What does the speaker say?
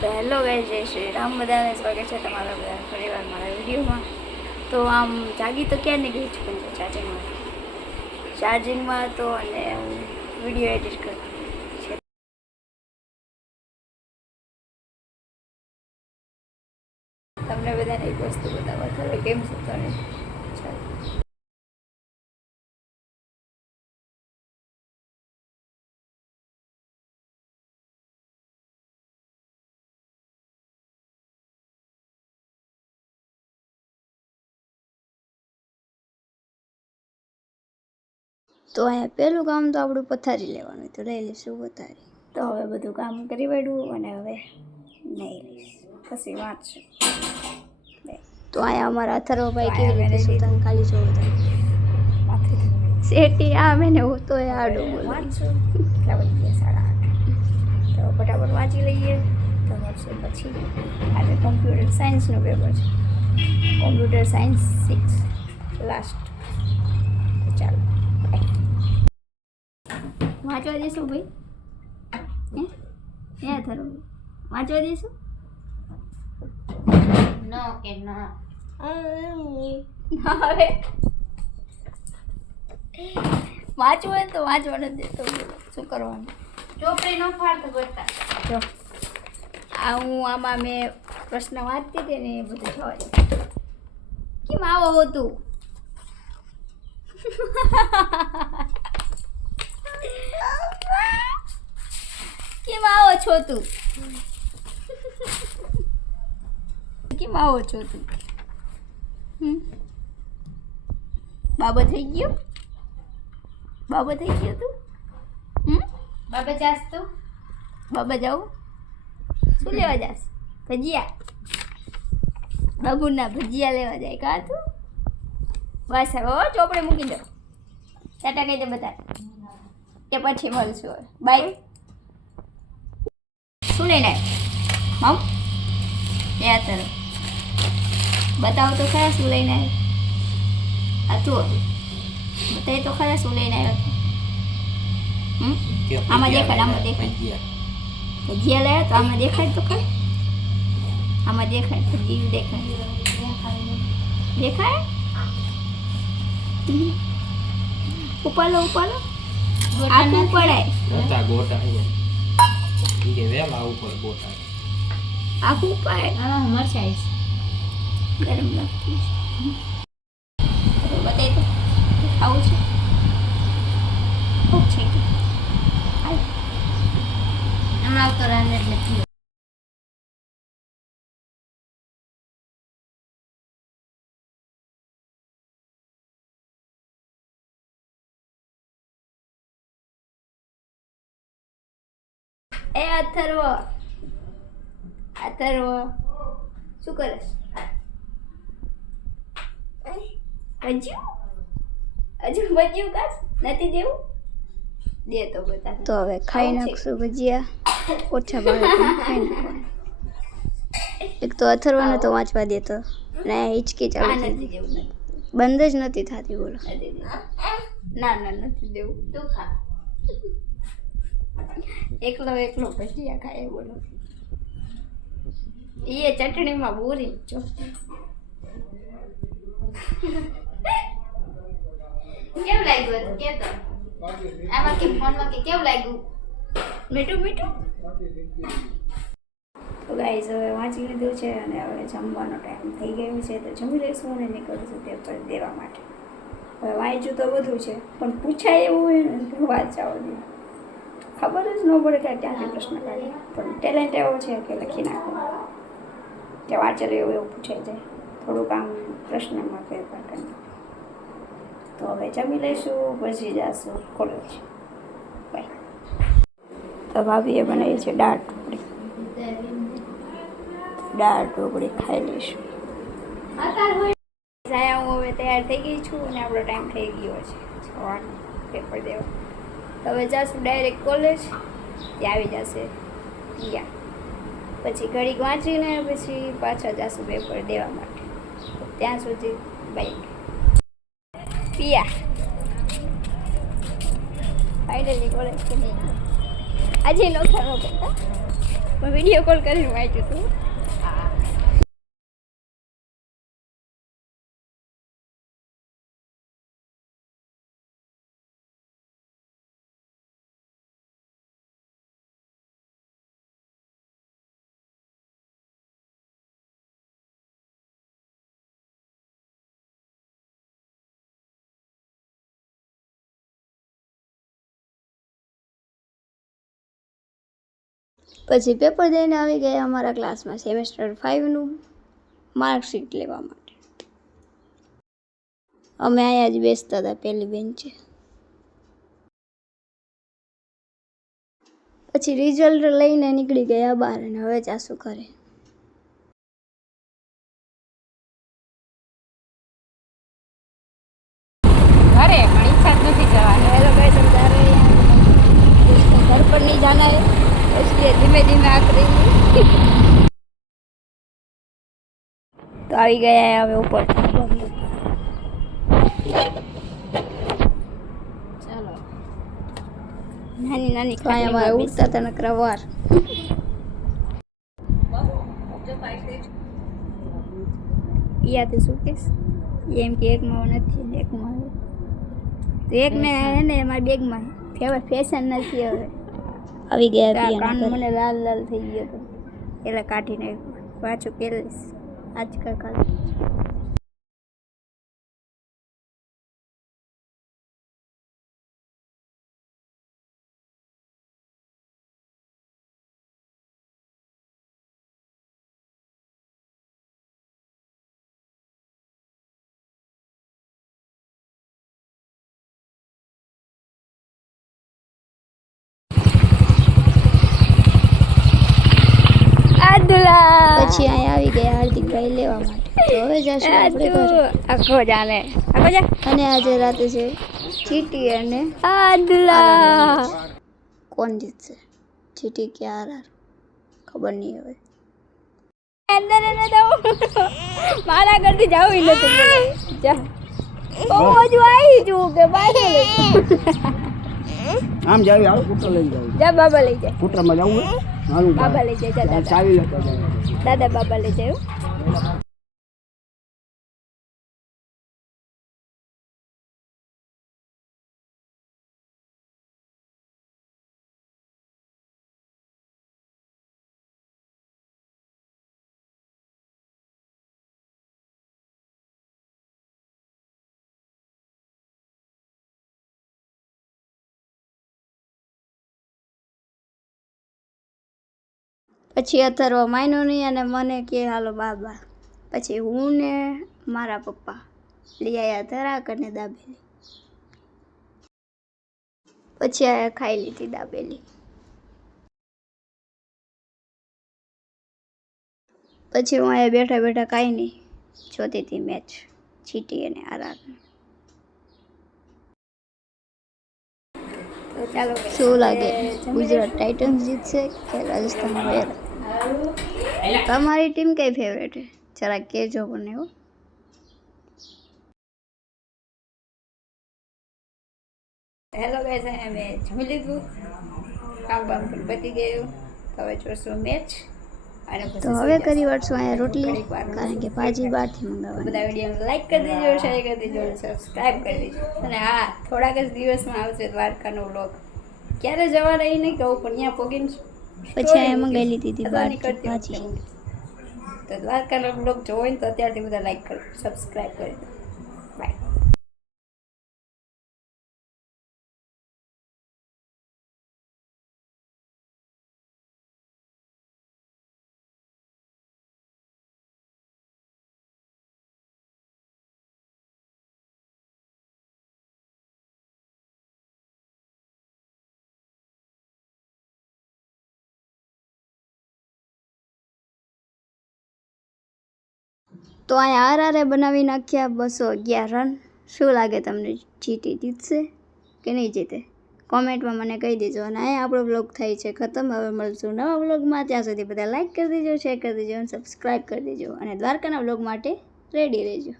તો hello guys, જય શ્રી રામ, બધાને સ્વાગત છે તમારા બધા પરિવાર મારા વિડીયોમાં. તો આમ જાગી તો ક્યાં નીકળી છું પણ ચાર્જિંગમાં તો અને વિડીયો એડિટ કરતી છે. તમને બધાને એક વસ્તુ બતાવવા થયું કેમ છે તમે તો અહીંયા પહેલું કામ તો આપણું પથારી લેવાનું, તો લઈ લઈશું પથારી. તો હવે બધું કામ કરી બેઠું અને હવે નહીં લઈશ, પછી વાંચશું. તો અહીંયા અમારા અથર્વભાઈ કેવી રીતે સુતાને ખાલી જોવું તમે શેટી આ મેને હું તો આડું વાંચશું. એટલા બધી 8:30 તો ફટાફટ વાંચી લઈએ તો મળશે પછી. આજે કોમ્પ્યુટર સાયન્સનું પેપર છે, કોમ્પ્યુટર સાયન્સ 6 લાસ્ટ. તો ચાલો વાંચવા દઈશું ભાઈ, હે અથર્વ વાંચવા દઈશું? નો કે નો હવે વાંચવું હોય તો વાંચવાનું જ દેતો, શું કરવાનું? ચોપડી નો ફાડતો બતા જો આ હું આમાં મેં પ્રશ્ન વાંચતી હતી ને એ બધું જવા દે. કેમ આવો હતું? કેમ આવો છો તું? કેમ આવો છો તું? બાબા થઈ ગયો? બાબા થઈ ગયો તું? બાબા જાસ તું બાબા જાઉં? શું લેવા જાસ? ભજીયા? બાબુના ભજીયા લેવા જાય કા તું? બસ હવે ચોપડે મૂકી દો, ટાટા કહી દે બધા કે પછી મળશું. હવે બાય. શું લઈને આવ્યો મમ? એ અત્યારે બતાવો તો ખરા શું લઈને આવ્યો? આ તું બતાવી તો ખરા શું લઈને આવ્યો? આમાં દેખાડ, આમાં દેખાડ. ભજીયા લાવ્યા તો આમાં દેખાડ તો ખરા, આમાં દેખાડ, ભજીયું દેખાય, દેખાય. ઉપાલો ઉપાલો, આખું પડાય, આખું ઉપાય. આમાં મરચાઈ ગરમ લાગતું છે, બતાવી તો ખાવું છે. ખૂબ છે કે આમાં આવતો રાંધે એટલે પીવો. એ અથર્વ, અથર્વ શું કરે? ભજ્યું હજુ ભજ્યું કાશ નથી દેવું? દે તો બધા. તો હવે ખાઈ નાખશું ભજીયા, ઓછા ભાવે ખાઈ નાખવાનું. એક તો અથર્વને તો વાંચવા દેતો ને હિચકી ચાલુ નથી દેવું, બંધ જ નથી થતી. બોલો ના ના નથી દેવું. તું ખા. એકલો એકલો ભજીયા ખાય. બોલો એ ચટણીમાં બોરી જો. કેવું લાગ્યું હતું કે તો આમાં કે ફોનમાં કે કેવું લાગ્યું? મીઠું મીઠું. તો ગાઈઝ હવે વાંચી લીધું છે અને હવે જમવાનો ટાઈમ થઈ ગયો છે, તો જમી લઈશું અને નીકળશું પેપર દેવા માટે. હવે વાંચ્યું તો બધું છે પણ પૂછાય એવું હોય ને તો વાંચાવો દે, ખબર જ ન પડે કે ક્યાંથી પ્રશ્ન કાઢે. પણ ટેલેન્ટ એવો છે કે લખી નાખો કે વાંચેલું એવું એવું પૂછાઈ જાય. થોડુંક આમ પ્રશ્નમાં ફેરફાર કરી. તો હવે જમી લઈશું પછી જઈશું કોલેજ. બાય. તો ભાભીએ બનાવી છે દાળ ઢોકળી, દાળ ઢોકળી ખાઈ લઈશું. હું હવે તૈયાર થઈ ગઈ છું અને આપણો ટાઈમ થઈ ગયો છે સવારનો પેપર દેવા. તો હવે જઈશું ડાયરેક્ટ કોલેજ, ત્યાં આવી જશે પિયા. પછી ઘડીક વાંચીને પછી પાછા જઈશું પેપર દેવા માટે. ત્યાં સુધી બાઈક પિયા ફાઇનલી કોલેજ કરી આજે નો કરવો પડતા. પણ વિડીયો કોલ કરીને વાંચ્યું હતું. પછી પેપર દઈને આવી ગયા અમારા ક્લાસમાં સેમેસ્ટર 5નું માર્કશીટ લેવા માટે. અમે અહીંયા જ બેસતા હતા પહેલી બેન્ચે. પછી રિઝલ્ટ લઈને નીકળી ગયા બહાર અને હવે જાશું ઘરે. ઘરે પણ ઈચ્છા જ નથી જવાની. हेलो गाइस, हम जा रहे हैं इसको घर पर नहीं जाना है, इसलिए धीमे धीमे आग रही तो આવી ગયા હવે ઉપર. ચાલો નાની નાની ખાઈ અમારે ઉઠતા હતા નકરા વાર. યાદ શું કેસ એમ કે એકમાં નથી એકમાં તો એક ને હે ને મારી બેગમાં હવે ફેશન નથી. હવે આવી ગયા કાન મને લાલ લાલ થઈ ગયો હતો એટલે કાઢીને પાછું પહેરીશ આજકાલ કાલ. પછી અહીંયા આવી ગયા હાર્દિકભાઈ લેવા માટે. તો હવે જશું આપણે ઘરે. આખો જાને આખો જા. અને આજે રાતે છે ચીટી અને આદલા. કોણ જીતશે, ચીટી કે આરઆર ખબર નહીં હવે. અંદર એને દઉં મારા ઘરથી જાવું નથી. જા બહુ જ આવી જુઓ કે બાજુ આમ જાવી આવ કુટર લઈ જાવ. જા બાબા લઈ જાય. કુટરમાં જાવું હે હાલું બાબા લઈ જાય. જા દાદા ચાવી લેતો જાવ. દાદા બાબા લઈ જાય. પછી અથર્વ માન્યો નહીં અને મને કે હાલો બાબા. પછી હું ને મારા પપ્પા લઈ આવ્યા ધરાક અને દાબેલી. પછી આ ખાઈ લીધી દાબેલી. પછી હું અહીંયા બેઠા બેઠા કાંઈ નહીં જોતી હતી મેચ ચીટી અને આરઆર. તો ચાલો શું લાગે ગુજરાત ટાઇટન્સ જીતશે કે રાજસ્થાન રોયલ? તમારી ટીમ કઈ ફેવરેટ છે જરા કહેજો મને. હો હેલો ગાઈસ, અમે જમી લીધું, કામ બામ પતી ગયું. હવે જોશું મેચ. તો હવે કરી વાળશું અહીંયા રોટલી, કારણ કે ભાજી બહારથી મંગાવવાની. બધા વિડીયોને લાઈક કરી દેજો, શેર કરી દેજો, સબસ્ક્રાઈબ કરી દેજો. અને હા, થોડાક જ દિવસમાં આવશે દ્વારકાનો વ્લોગ. ક્યારે જવાના એ નહીં કહું, પણ ત્યાં પોગીને પછી અહીંયા મંગાવી લીધી હતી બહારથી ભાજી. તો દ્વારકાનો વ્લોગ જોવો ને તો અત્યારથી બધા લાઈક કરો, સબસ્ક્રાઈબ કરી દો. બાય. તો અહીંયા આરઆરે બનાવી નાખ્યા 211 રન. શું લાગે તમને, જીતી જીતશે કે નહીં જીતે? કોમેન્ટમાં મને કહી દેજો. અને અહીંયા આપણો બ્લોગ થાય છે ખતમ. હવે મળશું નવા બ્લોગમાં. ત્યાં સુધી બધા લાઈક કરી દેજો, શેર કરી દેજો અને સબસ્ક્રાઈબ કરી દેજો. અને દ્વારકાના બ્લોગ માટે રેડી રહેજો.